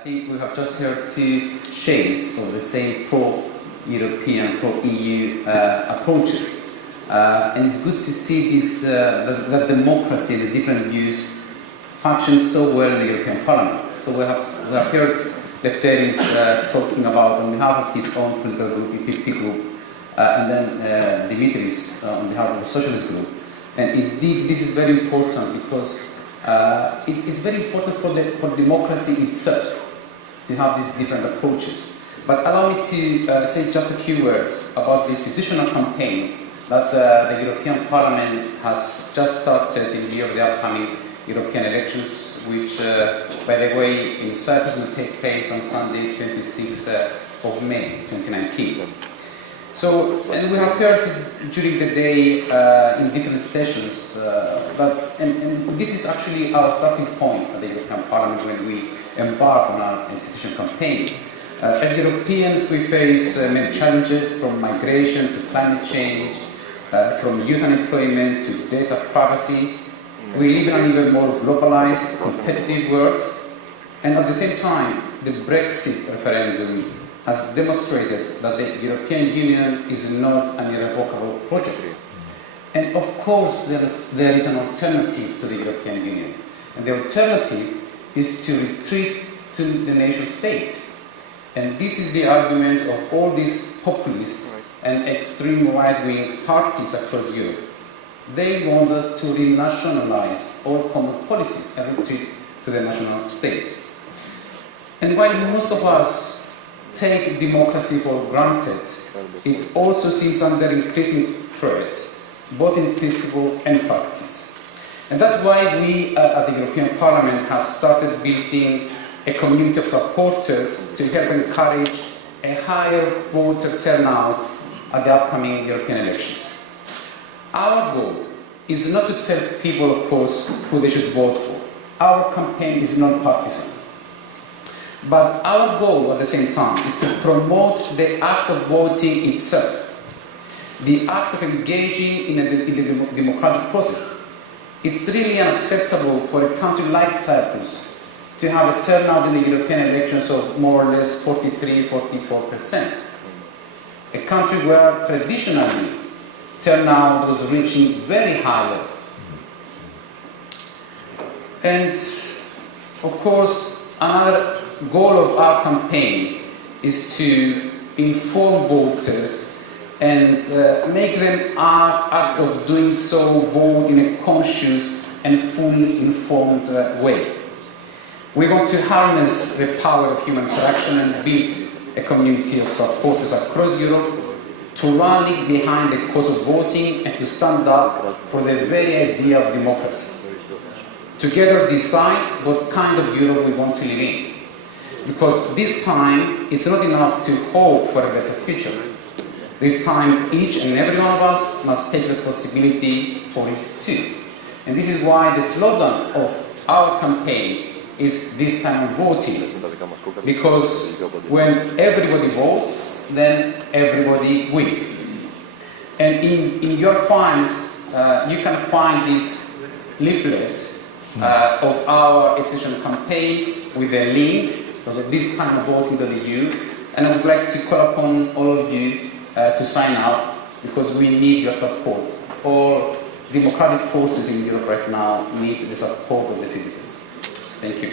I think we have just heard two shades of the same pro-European, pro-EU approaches. And it's good to see this, that democracy and the different views function so well in the European Parliament. So we have heard Lefteris talking about on behalf of his own political group, EPP group, and then Dimitris on behalf of the Socialist group. And indeed, this is very important because it's very important for democracy itself to have these different approaches. But allow me to say just a few words about the institutional campaign that the European Parliament has just started in view of the upcoming European elections, which, by the way, in Cyprus will take place on Sunday, 26th of May, 2019. So, and we have heard during the day in different sessions and this is actually our starting point at the European Parliament when we embark on our institutional campaign. As Europeans, we face many challenges, from migration to climate change, from youth unemployment to data privacy. We live in an even more globalized, competitive world, and at the same time, the Brexit referendum has demonstrated that the European Union is not an irrevocable project. And of course, there is an alternative to the European Union. And the alternative is to retreat to the nation state. And this is the argument of all these populist and extreme right-wing parties across Europe. They want us to renationalize all common policies and retreat to the national state. And while most of us take democracy for granted, it also seems under increasing threat, both in principle and practice. And that's why we at the European Parliament have started building a community of supporters to help encourage a higher voter turnout at the upcoming European elections. Our goal is not to tell people, of course, who they should vote for. Our campaign is non-partisan. But our goal at the same time is to promote the act of voting itself, the act of engaging in the democratic process. It's really unacceptable for a country like Cyprus to have a turnout in the European elections of more or less 43–44%. A country where traditionally turnout was reaching very high levels. And of course, another goal of our campaign is to inform voters and make them act of doing so vote in a conscious and fully informed way. We want to harness the power of human interaction and build a community of supporters across Europe to rally behind the cause of voting and to stand up for the very idea of democracy. Together decide what kind of Europe we want to live in. Because this time, it's not enough to hope for a better future. This time, each and every one of us must take responsibility for it too. And this is why the slogan of our campaign is "This time of voting." Because when everybody votes, then everybody wins. And in your files, you can find this leaflet of our institutional campaign with a link this time of voting.eu, and I would like to call upon all of you to sign up because we need your support. All democratic forces in Europe right now need the support of the citizens. Thank you.